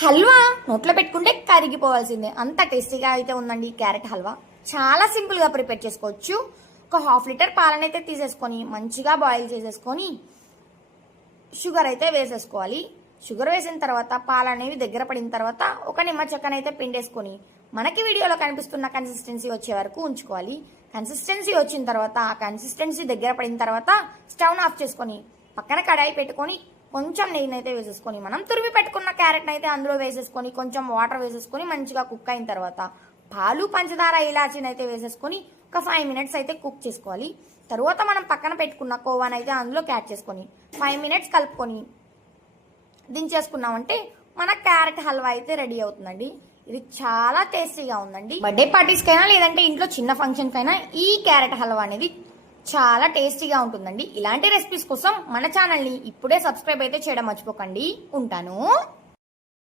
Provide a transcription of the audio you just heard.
హల్వా నోట్లో పెట్టుకుంటే కరిగిపోవాల్సిందే, అంత టేస్టీగా అయితే ఉందండి క్యారెట్ హల్వా. చాలా సింపుల్గా ప్రిపేర్ చేసుకోవచ్చు. ఒక 1/2 లీటర్ పాలనైతే తీసేసుకొని మంచిగా బాయిల్ చేసేసుకొని షుగర్ అయితే వేసేసుకోవాలి. షుగర్ వేసిన తర్వాత పాలు అనేవి దగ్గర పడిన తర్వాత ఒక నిమ్మ చెక్కనైతే పిండేసుకొని మనకి వీడియోలో కనిపిస్తున్న కన్సిస్టెన్సీ వచ్చే వరకు ఉంచుకోవాలి. కన్సిస్టెన్సీ వచ్చిన తర్వాత ఆ కన్సిస్టెన్సీ దగ్గర పడిన తర్వాత స్టవ్ ఆఫ్ చేసుకొని పక్కన కడాయి పెట్టుకొని కొంచెం నెయ్యిని అయితే వేసేసుకొని మనం తురిమి పెట్టుకున్న క్యారెట్ని అయితే అందులో వేసేసుకొని కొంచెం వాటర్ వేసేసుకొని మంచిగా కుక్ అయిన తర్వాత పాలు పంచదార ఇలాచీని అయితే వేసేసుకొని ఒక 5 మినిట్స్ అయితే కుక్ చేసుకోవాలి. తర్వాత మనం పక్కన పెట్టుకున్న కోవాని అయితే అందులో యాడ్ చేసుకొని 5 మినిట్స్ కలుపుకొని దించేసుకున్నామంటే మన క్యారెట్ హల్వా అయితే రెడీ అవుతుందండి. ఇది చాలా టేస్టీగా ఉందండి. బర్త్డే పార్టీస్కైనా లేదంటే ఇంట్లో చిన్న ఫంక్షన్కైనా ఈ క్యారెట్ హల్వా అనేది చాలా టేస్టీగా ఉంటుందండి. ఇలాంటి రెసిపీస్ కోసం మన ఛానల్ని ఇప్పుడే సబ్స్క్రైబ్ అయితే చేయడం మర్చిపోకండి. ఉంటాను.